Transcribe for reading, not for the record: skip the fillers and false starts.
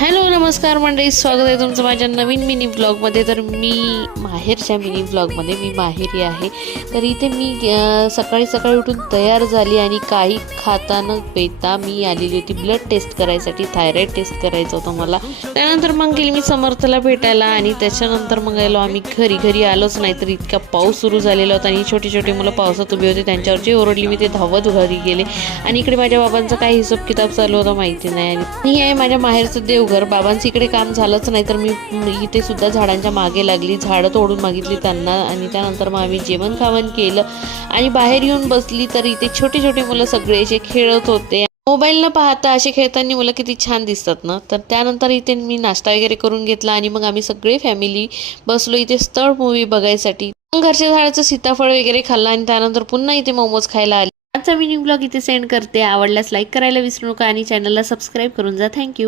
Hello नमस्कार मंडळी, स्वागत आहे तुमचं माझ्या नवीन मिनी ब्लॉगमध्ये. तर मी माहेरच्या मिनी ब्लॉगमध्ये मी माहेरी आहे. तर इथे मी सकाळी सकाळी उठून तयार झाली आणि काही खाता न पिता मी आलेली होती ब्लड टेस्ट करायसाठी. थायरॉईड टेस्ट करायचं होतं मला. त्यानंतर मग गेली मी समर्थला भेटायला आणि त्याच्यानंतर मग आलो आम्ही घरी आलोच नाही तर इतका पाऊस सुरू झालेला होता आणि छोटी छोटी मुलं पावसात उभी होती, त्यांच्यावरची ओरडली मी, ते धावत घरी गेले. आणि इकडे माझ्या बाबांचा काय हिशोब किताब चालू होता माहिती नाही. आणि हे आहे माझ्या माहेरचं देवघर. बाबांचं इकडे काम झालंच नाही तर मी इथे सुद्धा झाडांच्या मागे लागली, झाडं तोडून मागितली त्यांना. आणि त्यानंतर मग आम्ही जेवण खावण केलं आणि बाहेर येऊन बसली तर इथे छोटे छोटे मुलं सगळे असे खेळत होते. मोबाईल न पाहता असे खेळताना मुलं किती छान दिसतात ना. तर त्यानंतर इथे मी नाश्ता वगैरे करून घेतला आणि मग आम्ही सगळे फॅमिली बसलो इथे स्थळ मूवी बघायसाठी. मग घरच्या झाडाचं सीताफळ वगैरे खाल्लं आणि त्यानंतर पुन्हा इथे मोमोज खायला आले. आजचा मिनी ब्लॉग इथे सेंड करते. आवडल्यास लाईक करायला विसरू नका आणि चॅनलला सबस्क्राईब करून जा. थँक्यू.